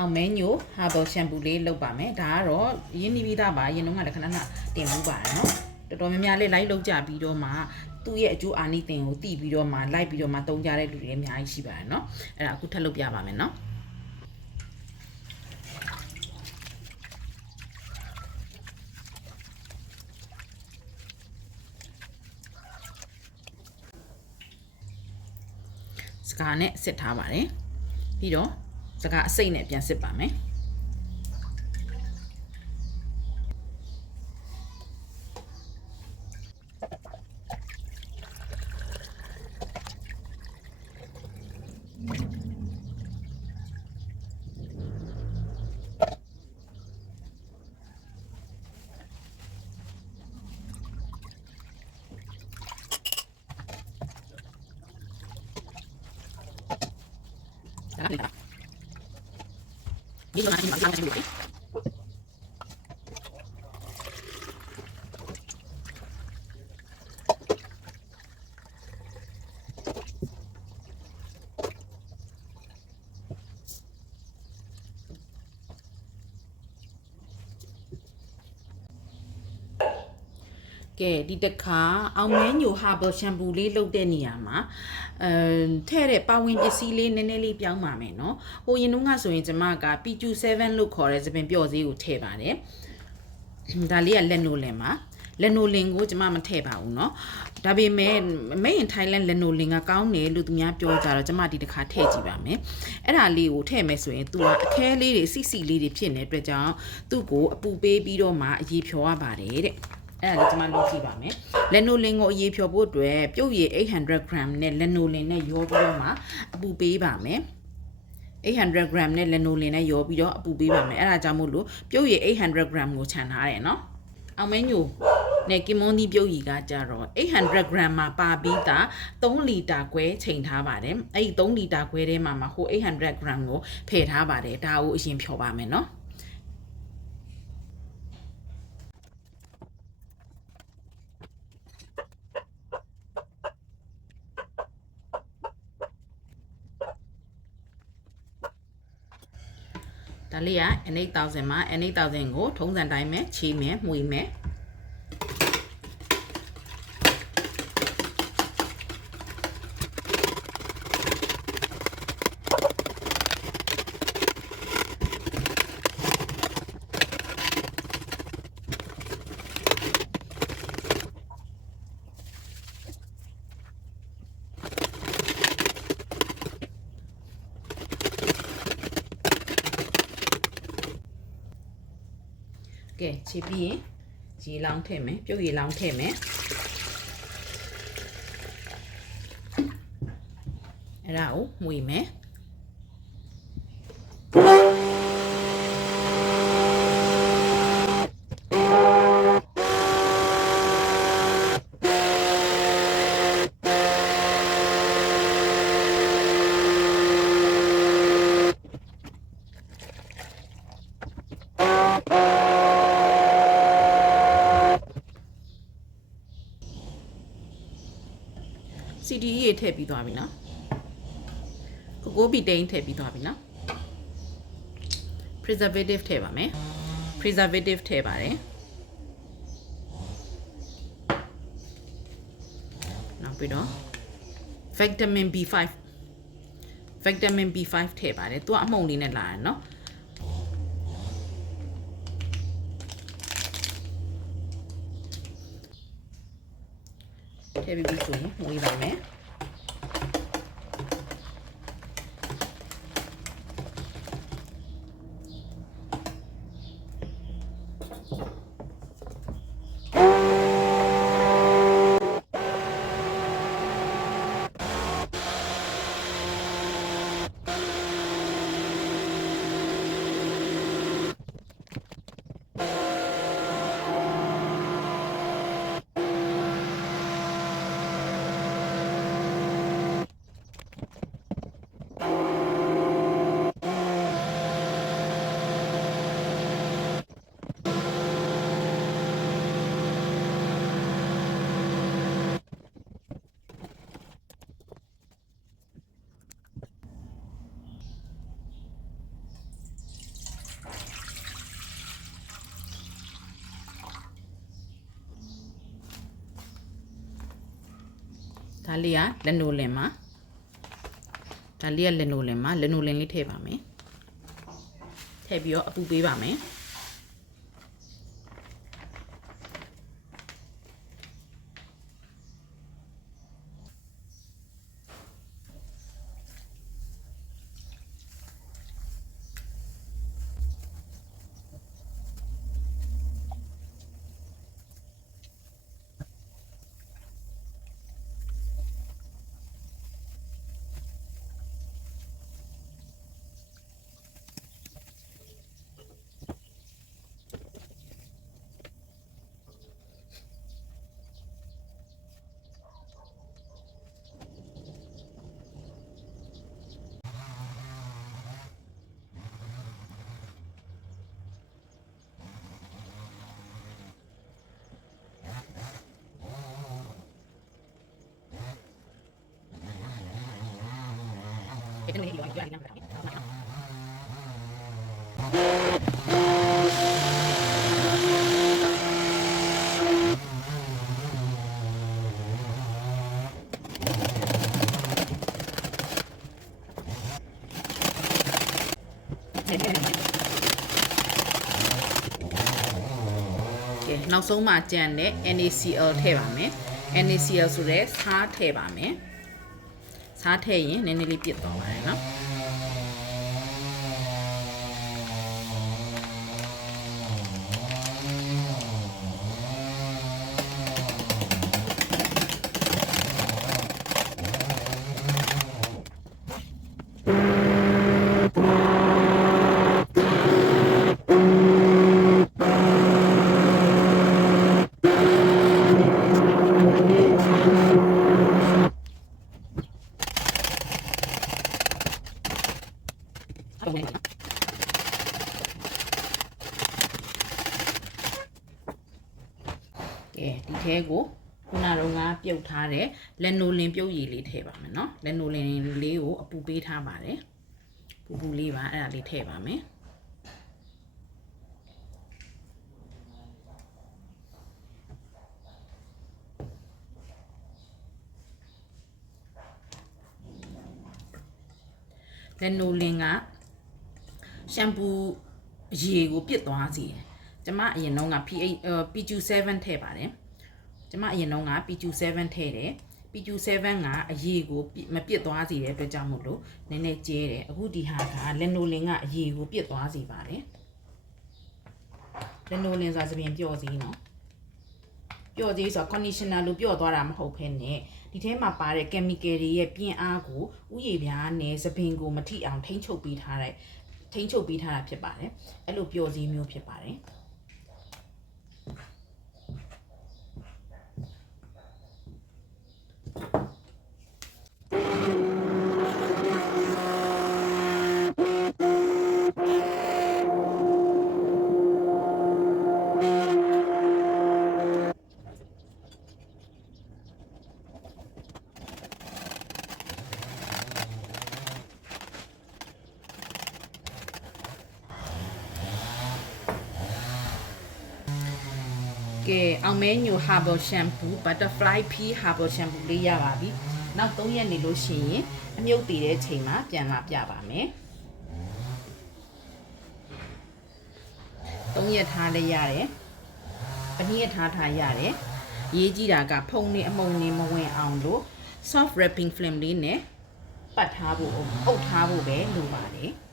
အောင်မဲညိုဟာဘောရှမ်ပူလေးလုပ်ပါမယ်ဒါကတော့ရင်းနှီးပြီးသားပါရင်တော့ကလည်းခဏခဏတင်မှုပါတယ်နော်တော်တော်များများလေး live လုပ်ကြပြီးတော့မှသူ့ရဲ့အကျိုးအာနိသင်ကိုတည်ပြီးတော့မှ live ပြီးတော့မှတုံးကြတဲ့လူတွေအများကြီးရှိပါတယ်နော်အဲ့ဒါအခုထပ်လုပ်ပြပါမယ်နော်စကားနဲ့စစ်ထားပါတယ်ပြီးတော့ စကားအစိတ်နဲ့ပြန်စစ်ပါမယ် Nó mang cái mũ ra. ကဲဒီတစ်ခါအောင်မဲညိုဟာဘယ်ရှမ်ပူလေးလုပ်တဲ့နေရာမှာအဲထဲ့တဲ့ပါဝင်ပစ္စည်းလေးနည်းနည်းလေးပြောင်းပါမယ်နော်ဟိုရင်တုန်းကဆိုရင်ကျမက PQ7 လို့ခေါ်တဲ့သပင်ပျော့သေးကိုထည့်ပါတယ်ဒါလေးကလက်နိုလင်ပါလက်နိုလင်ကိုကျမမထည့်ပါဘူးเนาะဒါပေမဲ့မိတ်ထိုင်းလန်လက်နိုလင်ကကောင်းတယ်လို့သူများပြောကြတော့ကျမဒီတစ်ခါထည့်ကြည့်ပါမယ်အဲ့ဒါလေးကိုထည့်မယ်ဆိုရင် तू ကအခဲလေးတွေစီစီလေးတွေဖြစ်နေတဲ့အတွက်ကြောင့်သူ့ကိုအပူပေးပြီးတော့မှအရေးဖြောရပါတယ်တဲ့ အဲ့ဒါလေးကျွန်မလုပ်ကြည့်ပါမယ်လက်နိုလင်ကိုအရေးဖြော်ဖို့အတွက်ပြုတ်ရည်800 gram နဲ့လက်နိုလင်နဲ့ရောပြီးတော့မှအပူပေးပါမယ်800 gram နဲ့လက်နိုလင်နဲ့ရောပြီးတော့အပူပေးပါမယ်အဲ့ဒါကြောင့်မို့လို့ပြုတ်ရည်800 gram ကိုခြံထားတယ်နော်အောင်မဲညိုနဲ့ကင်မွန်ဒီပြုတ်ရည်ကကြတော့800 gram မှာပါပြီးသား3လီတာခွဲချိန်ထားပါတယ်အဲ့ဒီ3လီတာခွဲထဲမှာမှာဟို800 gram ကိုဖယ်ထားပါတယ်ဒါကိုအရင်ဖြော်ပါမယ်နော် လေးက N8000 မှာ N8000 ကိုထုံးစံတိုင်းပဲချီမယ်မှွေမယ် ကဲချီပြီးရင်ရေလောင်းထည့်မယ်ပြုတ်ရေလောင်းထည့်မယ်အဲ့ဒါကိုမှွေမယ်စီဒီရေ ထည့်ပြီးသွားပြီနော်ကိုကိုဘီတိန်ထည့်ပြီးသွားပြီနော် preservative ထည့်ပါမယ် preservative ထည့်ပါတယ်နောက်ပြီးတော့ vitamin B5 vitamin B5 ထည့်ပါတယ်သူကအမှုန်လေးနဲ့လာတယ်နော်ထည့်ပြီးပြီဆိုရင်ဝေးပါမယ် ဒါလေးကလက်နိုလင်မှာဒါလေးကလက်နိုလင်မှာလက်နိုလင်လေးထည့်ပါမယ်ထည့်ပြီးတော့အပူပေးပါမယ် ကဲနောက်ဆုံးမှကြံတဲ့ NaCl ထည့်ပါမယ် NaCl ဆိုတဲ့ဆားထည့်ပါမယ် ဆားထည့်ရင်နည်းနည်းလေးပြစ်သွားပါတယ်နော်ကဲဒီထဲကိုခုန တော့ငါပြုတ်ထားတဲ့လက်နိုလင်ပြုတ်ရည်လေးထည့်ပါမယ်နော်လက်နိုလင်လေးကိုအပူပေးထားပါတယ်ပူပူလေးပါအဲ့ဒါလေးထည့်ပါမယ်လက်နိုလင်ကရှမ်ပူရေကိုပြစ်သွားစီတယ်ကျမအရင်တော့က PH အဲ PQ7 ထည့်ပါတယ် ကျမအရင်တော့က PQ7 ထည့်တယ် PQ7 ကအရေကိုပြစ်မပြစ်သွားစီတဲ့အတွက်ကြောင့်မို့လို့နည်းနည်းကျဲတယ်အခုဒီဟာကလက်နိုလင်ကအရေကိုပြစ်သွားစီပါတယ်လက်နိုလင်ဆိုတာသဖြင့်ပျော့စည်းနော်ပျော့စည်းဆိုတာ conditioner လို့ပျော့သွားတာမဟုတ်ဘဲနဲ့ဒီထဲမှာပါတဲ့ chemical တွေရဲ့ပြင်းအားကိုဥယျာဉ်ပြားနဲ့သပင်ကိုမထိအောင်ထိန်းချုပ်ပေးထားတဲ့ထိန်းချုပ်ပေးထားတာဖြစ်ပါတယ်အဲ့လိုပျော့စည်းမျိုးဖြစ်ပါတယ် ကဲအောင်မဲညို herbal shampoo butterfly pea herbal shampoo လေးရပါပြီနောက်3ရက်နေလို့ရှိရင်အမြုပ်တည်တဲ့ချိန်မှာပြန်လာပြပါမယ်3ရက်ထားလဲရတယ်ပနည်းရက်ထားထားရတယ်ရေးကြည့်တာကဖုံနေအမုံနေမဝင်အောင်လို့ soft wrapping film လေးနဲ့ပတ်ထားဖို့အုပ်ထားဖို့ပဲလိုပါတယ်။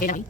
အေးလား